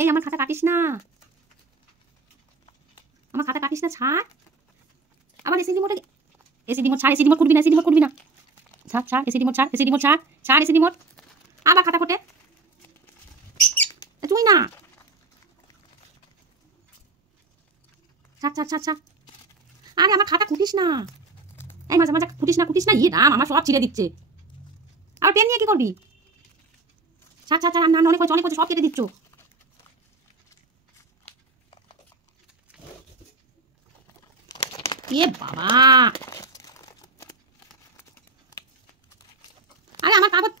এই আমার খাতা কাটিস না, আমার খাতা কাটিস না, ছাড়। আবার এসি রিমোট ছাড়, এসি রিমোট করবি না, এসি রিমোট করবি না, ছাড় ছাড়, এসি রিমোট ছাড়, এসি রিমোট ছাড়, ছাড় এসি রিমোট। আবার খাতা কোটে তুই না, ছাড় ছাড় ছাড় ছাড়। আরে আমার খাতা খুটিস না, এই মাঝে মাঝে খুটিস না, খুটিস না। ইয়ে রাম, আমার সব ছিঁড়ে দিচ্ছে। আর পেন নিয়ে কি করবি? ছাড় ছাড় ছাড়, না অনেক হয়েছে, অনেক হয়েছে, সব কেটে দিচ্ছ। এ বাবা, আরে আমার কাগজ।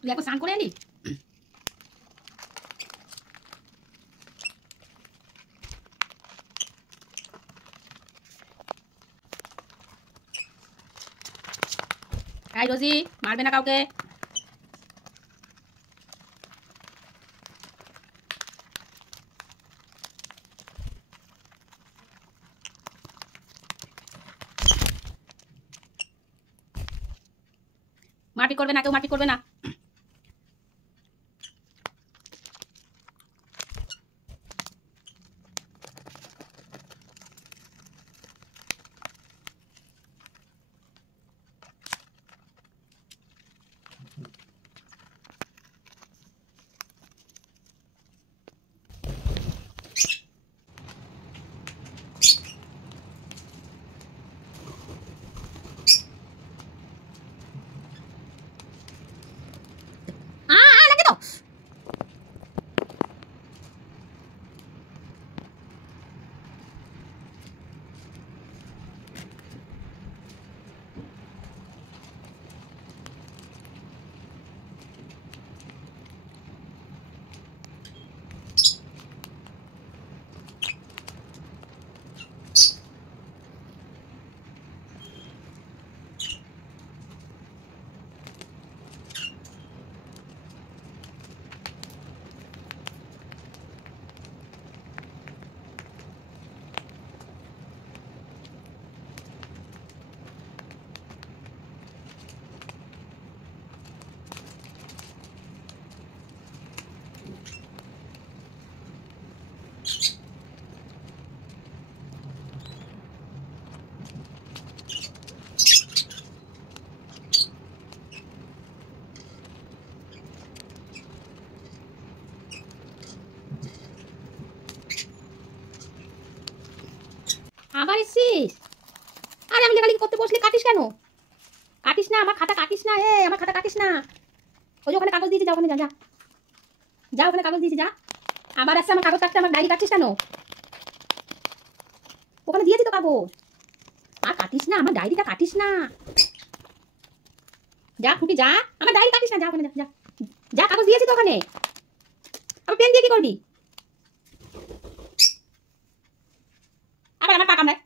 তুই একবার স্নান করে এলি? এই রোজি, মারবে না কাউকে। মারপিট করবে না, কেউ মারপিট করবে না। আবার এসছিস? আরে আমি লেখালেখি করতে বসলে কাটিস কেন? কাটিস না, আমার খাতা কাটিস না, আমার খাতা কাটিস না। ওই যে ওখানে কাগজ দিয়েছি, যা ওখানে, যা যা যা, ওখানে কাগজ দিয়েছি, যা। আবার আসছে আমার কাগজ কাটতে, আমার ডায়েরি কাটছিস কেন? ওখানে দিয়েছি তো কাগজ। আর কাটিস না, আমার ডায়েরিটা কাটিস না। যা খুঁটি যা, আমার ডায়েরি কাটিস না, যা ওখানে, যা যা যা, কাগজ দিয়েছি তো ওখানে। আবার পেন দিয়ে কি করবি? আবার আমার পা কামড়ায়।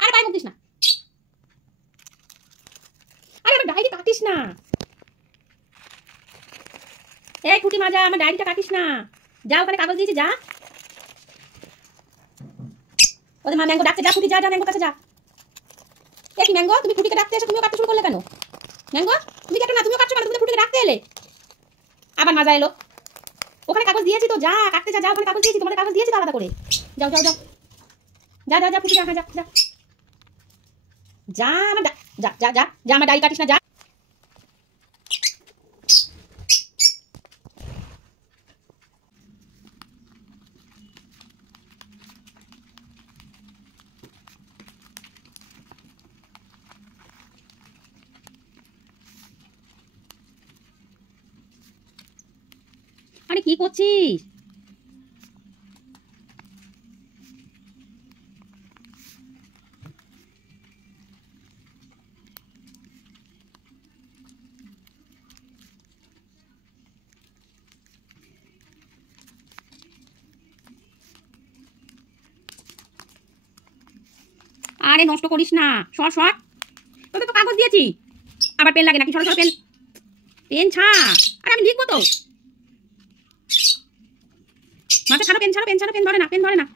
আরে পায়ে মুখ দিস না। আরে আমার ডায়েরি কাটিস না। এই খুঁটি মাজা, আমার ডায়েরিটা কাটিস না। যা ওখানে কাগজ দিয়েছি, যা। ওদের মা ম্যাঙ্গো ডাকছে, যা খুঁটি যা, যা ম্যাঙ্গোর কাছে যা। এ কি ম্যাঙ্গো, তুমি খুঁটিকে ডাকতে এসে তুমিও কাটতে শুরু করলে কেন? ম্যাঙ্গো, তুমি কেটে না, তুমিও কাটছো কেন? তুমি তো খুঁটিকে ডাকতে এলে। আবার মাজা এলো। ওখানে কাগজ দিয়েছি তো, যা কাটতে যা, যা ওখানে কাগজ দিয়েছি, তোমাদের কাগজ দিয়েছি তো আলাদা করে। যাও যাও যাও, যা যা যা খুঁটি যা, হ্যাঁ যা যা যা, আমার যা যা যা যা, আমার ডায়েরি কাটিস না, যা। আরে কি করছিস? আরে নষ্ট করিস না, সর সর। তোকে তো কাগজ দিয়েছি, আবার পেন লাগে নাকি? সর সর, পেন পেন ছাড়। আরে আমি লিখবো তো। মাজা ছাড়ো, পেন ছাড়ো, পেন ছাড়ো, পেন ধরে না, পেন ধরে না,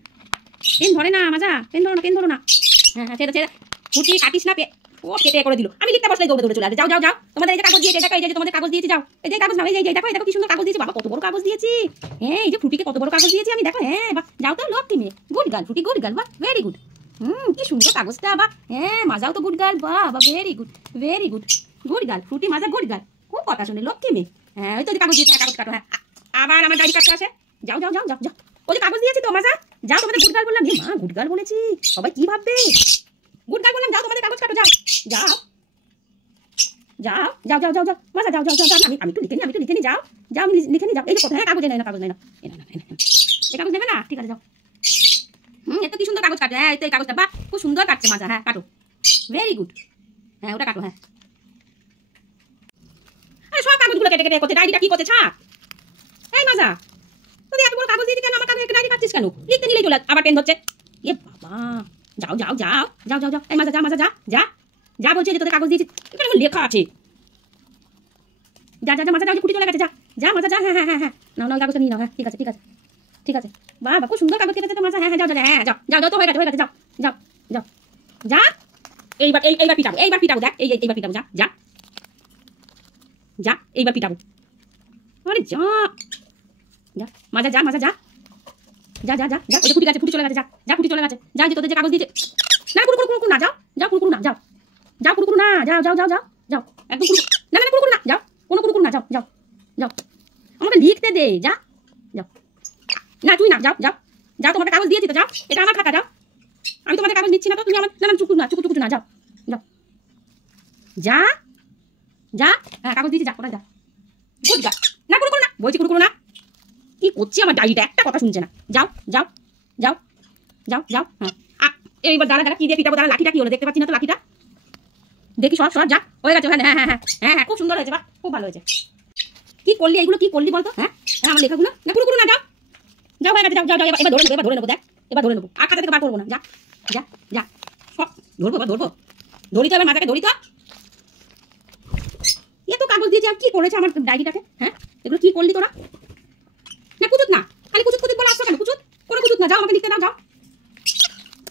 পেন ধরে না মাজা, পেন ধরো না, পেন ধরো না। হ্যাঁ হ্যাঁ, ছেড়ে ছেড়ে, ফুটি কাটিস না। ও কেটে করে দিল। আমি লিখতে বসলে দৌড়ে দৌড়ে চলে আসে। যাও যাও যাও, তোমাদের এই যে কাগজ দিয়েছে, দেখো এই যে তোমাদের কাগজ দিয়েছি, যাও। এই যে কাগজ নাও, এই যে দেখো, এই দেখো কি সুন্দর কাগজ দিয়েছি। বাবা কত বড় কাগজ দিয়েছি। হ্যাঁ, এই যে ফ্রুটিকে কত বড় কাগজ দিয়েছি আমি, দেখো। হ্যাঁ বাহ, যাও তো লক্ষ্মী মেয়ে, good girl Frooti, good girl, বাহ ভেরি গুড। কি সুন্দর কাগজটা, বাহ। হ্যাঁ মাজাও তো গুড গার্ল, বাহ বাহ very good, very good, good girl Frooti, মাজা গুড গার্ল, খুব কথা শুনে লক্ষ্মী মেয়ে। হ্যাঁ ওই তো কাগজ দিয়েছি, কাগজ কাটো। হ্যাঁ আবার আমার ডায়েরি কাটতে আসে। যাও যাও যাও যাও যাও, ওই যে কাগজ দিয়েছি তো মাজা, যাও। তোমাদের গুড গার্ল বললাম, মা গুড গার্ল বলেছি, সবাই কি ভাববে? গুড গার্ল বললাম, যাও তোমাদের কাগজ কাটো, যাও যাও যাও যাও যাও যাও যাও মাজা, যাও যাও যাও যাও। আমি তো লিখে নি, আমি তো লিখে নি, যাও যাও, আমি লিখে নি, যাও। এই যে কোথায় কাগজ নেই না, কাগজ নেই না, এই কাগজ নেবে না, ঠিক আছে যাও। এত কি সুন্দর কাগজ কাটে। হ্যাঁ এই কাগজটা, বাহ খুব সুন্দর কাটছে মাজা। হ্যাঁ কাটো, ভেরি গুড। হ্যাঁ ওটা কাটো। হ্যাঁ আরে সব কাগজগুলো কেটে কেটে করতে, ডায়েরিটা কি করতে ছাপ। এই মাজা, তুই এত বড় কাগজ দিয়ে কেন আমার কাগজে ডায়েরি কাটছিস কেন? লিখতে নিলেই চলে আবার পেন ধরছে। এ বাবা, যাও যাও যাও যাও যাও যাও। এই মাজা যা, মাজা যা যা যা, বলছি যে তোদের কাগজ দিয়েছি, এখানে আমার লেখা আছে। যা যা যা মাজা, যাও, যে ফুটি চলে গেছে, যা যা মাজা যা। হ্যাঁ হ্যাঁ হ্যাঁ হ্যাঁ, নাও নাও কাগজটা নিয়ে নাও। হ্যাঁ ঠিক আছে ঠিক আছে ঠিক আছে, বাহ বাহ খুব সুন্দর কাগজ কেটেছে তো মাজা। হ্যাঁ হ্যাঁ যাও যাও, হ্যাঁ যাও যাও যাও, তো হয়ে গেছে হয়ে গেছে, যাও যাও যাও যা। এইবার এইবার পিটাবো, এইবার পিটাবো, দেখ এই এইবার পিটাবো, যা যা যা, এইবার পিটাবো। আরে যা যা মাজা, যা মাজা যা যা যা যা যা। ওই যে ফুটি গেছে, ফুটি চলে গেছে, যা যা, ফুটি চলে গেছে, যা। যে তোদের যে কাগজ দিয়েছে, না কুড়ু কুড়ু কুড়ু না, যাও যাও, কুড়ু কুড়ু না, যাও যাও, কুড়ু কুড়ু না, যাও যাও যাও যাও যাও, একদম কুড়ু না না, কুড়ু কুড়ু না, যাও, কোনো কুড়ু কুড়ু না, যাও যাও যাও, আমাকে লিখতে দে, যা যাও। না তুই না, যাও যাও যাও, তোমাদের কাগজ দিয়েছি তো, যাও, এটা আমার খাতা, যাও। আমি তোমাদের কাগজ নিচ্ছি না তো, তুমি আমার, না না চুকু না, চুকু চুকু না, যাও যাও যা যা। হ্যাঁ কাগজ দিয়েছি, যা ওটা যা, গুড গার্ল। না কুড়ু কুড়ু না বলছি, কুড়ু কুড়ু না। কি করছি আমার ডায়েরিটা, একটা কথা শুনছে না। যাও যাও যাও যাও যাও। হ্যাঁ এইবার দাঁড়া দাঁড়া, কি দিয়ে পিটাবো, দাঁড়া, লাঠিটা কি হলো দেখতে পাচ্ছি না তো, লাঠিটা দেখি, সর সর, যা হয়ে গেছে। হ্যাঁ হ্যাঁ হ্যাঁ হ্যাঁ হ্যাঁ, খুব সুন্দর হয়েছে, বাহ খুব ভালো হয়েছে। কি করলি এইগুলো, কি করলি বলতো? হ্যাঁ হ্যাঁ আমার লেখাগুলো, না কুড়ু কুড়ু না, যাও যাও, হয়ে গেছে, যাও যাও যাও। এবার ধরে নেবো, এবার ধরে নেবো, দেখ এবার ধরে নেবো, আর খাতা থেকে বার করবো না, যা যা যা, সব ধরবো, এবার ধরবো, ধরি তো, এবার মাথাকে ধরি তো। এত কাগজ দিয়েছে, আর কি করেছে আমার ডায়েরিটাকে? হ্যাঁ এগুলো কি করলি তোরা? না কুচুত না, খালি কুচুত কুচুত বলে আসছো কেন? কুচুত, কোনো কুচুত না, যাও আমাকে লিখতে দাও, যাও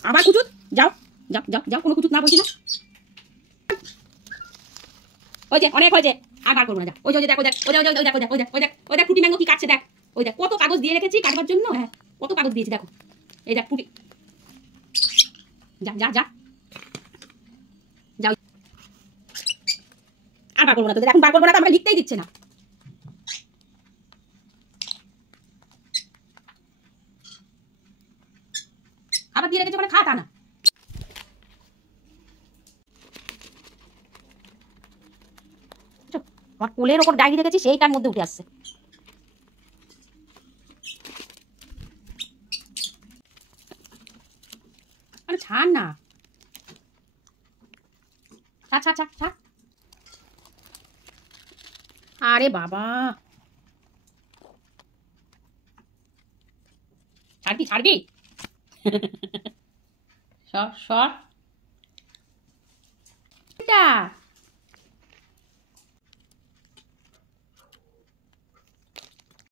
আবার কুচুত, যাও যাও যাও যাও, কোনো কুচুত না বলছি না। ওই যে অনেক হয়েছে, আর বার করবো না, যা। ওই যে দেখো, দেখ ওই দেখ, ওই দেখ, ওই দেখ, ওই দেখ, ওই দেখ, ওই দেখ ফুটি ম্যাঙ্গো কি কাটছে, দেখ ওই দেখ, কত কাগজ দিয়ে রেখেছি কাটবার জন্য। হ্যাঁ কত কাগজ দিয়েছি, দেখো এই দেখ ফুটি, যা যা যা যাও। আর বার করবো না তোদের, এখন বার করবো না তো, আমাকে লিখতেই দিচ্ছে না। আবার দিয়ে রেখেছে, মানে খাতা না। আমার কোলের ওপর ডায়েরি রেখেছি, সেইটার মধ্যে উঠে আসছে। আরে ছাড় না, ছাড় ছাড় ছাড় ছাড়। আরে বাবা, ছাড়বি ছাড়বি, সর সর,